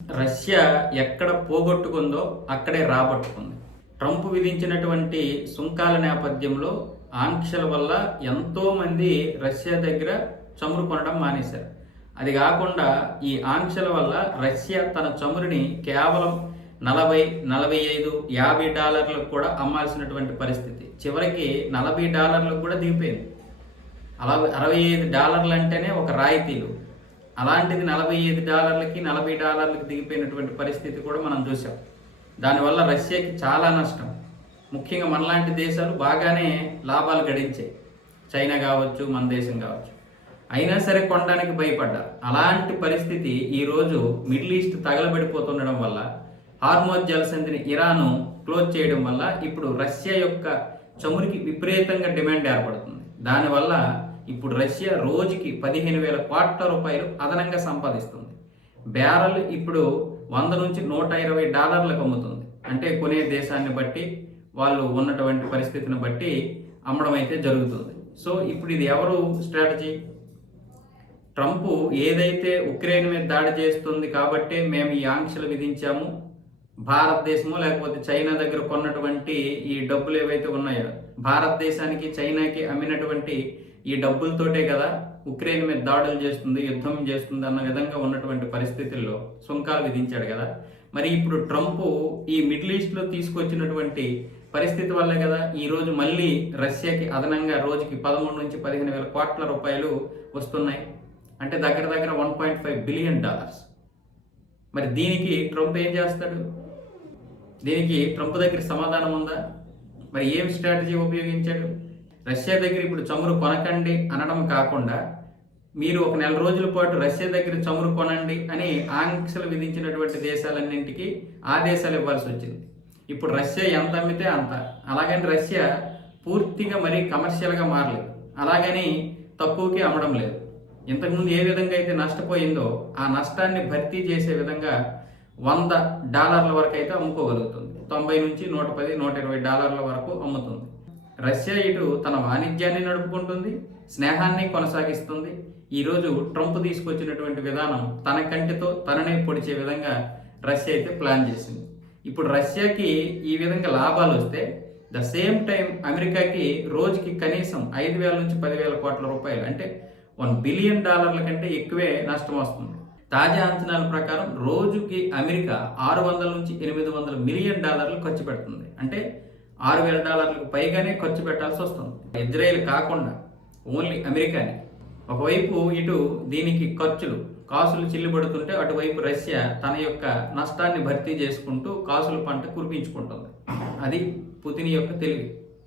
Russia ఎక్కడ పోగొట్టుకుందో అక్కడే రాబట్టుకుంది. Trump విధించినటువంటి సుంకాల నేపథ్యంలో ఆంక్షల వల్ల ఎంతోమంది రష్యా దగ్గర చమురు కొనడం మానేశారు. అది కాకుండా ఈ ఆంక్షల వల్ల రష్యా తన చమురుని కేవలం 40, 45, $50 కూడా అమ్మాల్సినటువంటి పరిస్థితి. చివరికి $40 కూడా దిగిపోయింది. అలా $65 అంటేనే ఒక రాయితీలు. అలాంటిది $45కి $40కి దిగిపోయినటువంటి పరిస్థితి కూడా మనం చూసాం. దానివల్ల రష్యాకి చాలా నష్టం. ముఖ్యంగా మనలాంటి దేశాలు బాగానే లాభాలు గడించాయి. చైనా కావచ్చు, మన దేశం కావచ్చు. అయినా సరే కొనడానికి భయపడ్డారు. అలాంటి పరిస్థితి ఈరోజు మిడిల్ ఈస్ట్ తగలబడిపోతుండడం వల్ల, హార్మోజ్ జలసంధిని ఇరాను క్లోజ్ చేయడం వల్ల ఇప్పుడు రష్యా యొక్క చమురికి విపరీతంగా డిమాండ్ ఏర్పడుతుంది. దానివల్ల ఇప్పుడు రష్యా రోజుకి 15,000 కోట్ల రూపాయలు అదనంగా సంపాదిస్తుంది. బ్యారెల్ ఇప్పుడు $100 నుంచి $120 అమ్ముతుంది. అంటే కొనే దేశాన్ని బట్టి, వాళ్ళు ఉన్నటువంటి పరిస్థితిని బట్టి అమ్మడం అయితే జరుగుతుంది. సో ఇప్పుడు ఇది ఎవరు స్ట్రాటజీ? ట్రంప్ ఏదైతే ఉక్రెయిన్ మీద దాడి చేస్తుంది కాబట్టి మేము ఈ ఆంక్షలు విధించాము, భారతదేశమో లేకపోతే చైనా దగ్గర కొన్నటువంటి ఈ డబ్బులు ఏవైతే ఉన్నాయో, భారతదేశానికి చైనాకి అమ్మినటువంటి ఈ డబ్బులతోటే కదా ఉక్రెయిన్ మీద దాడులు చేస్తుంది, యుద్ధం చేస్తుంది అన్న విధంగా ఉన్నటువంటి పరిస్థితుల్లో సుంకాలు విధించాడు కదా. మరి ఇప్పుడు ట్రంప్ ఈ మిడిల్ ఈస్ట్లో తీసుకొచ్చినటువంటి పరిస్థితి వల్లే కదా ఈరోజు మళ్ళీ రష్యాకి అదనంగా రోజుకి 13 నుంచి 15,000 కోట్ల రూపాయలు వస్తున్నాయి. అంటే దగ్గర దగ్గర $1.5 బిలియన్. మరి దీనికి ట్రంప్ ఏం చేస్తాడు? దీనికి ట్రంప్ దగ్గర సమాధానం ఉందా? మరి ఏం స్ట్రాటజీ ఉపయోగించాడు? రష్యా దగ్గర ఇప్పుడు చమురు కొనకండి అనడం కాకుండా, మీరు ఒక నెల రోజుల పాటు రష్యా దగ్గర చమురు కొనండి అని ఆంక్షలు విధించినటువంటి దేశాలన్నింటికి ఆదేశాలు ఇవ్వాల్సి వచ్చింది. ఇప్పుడు రష్యా ఎంత అమ్మితే అంత. అలాగని రష్యా పూర్తిగా మరీ కమర్షియల్గా మారలేదు, అలాగని తక్కువకి అమ్మడం లేదు. ఇంతకుముందు ఏ విధంగా అయితే నష్టపోయిందో ఆ నష్టాన్ని భర్తీ చేసే విధంగా $100 వరకు అయితే అమ్ముకోగలుగుతుంది. 90 నుంచి $110, $120 వరకు అమ్ముతుంది. రష్యా ఇటు తన వాణిజ్యాన్ని నడుపుకుంటుంది, స్నేహాన్ని కొనసాగిస్తుంది. ఈరోజు ట్రంప్ తీసుకొచ్చినటువంటి విధానం తన కంటితో తననే పొడిచే విధంగా రష్యా అయితే ప్లాన్ చేసింది. ఇప్పుడు రష్యాకి ఈ విధంగా లాభాలు వస్తే, ద సేమ్ టైం అమెరికాకి రోజుకి కనీసం 5,000 నుంచి 10,000 కోట్ల రూపాయలు, అంటే $1 బిలియన్ కంటే ఎక్కువే నష్టం వస్తుంది. తాజా అంచనాల ప్రకారం రోజుకి అమెరికా $600 నుంచి $800 మిలియన్ ఖర్చు పెడుతుంది. అంటే $6,000 పైగానే ఖర్చు పెట్టాల్సి వస్తుంది. ఇజ్రాయెల్ కాకుండా ఓన్లీ అమెరికాని. ఒకవైపు ఇటు దీనికి కాసులు చిల్లుబడుతుంటే, అటువైపు రష్యా తన యొక్క నష్టాన్ని భర్తీ చేసుకుంటూ కాసుల పంట కురిపించుకుంటుంది. అది పుతిన్ యొక్క తెలివి.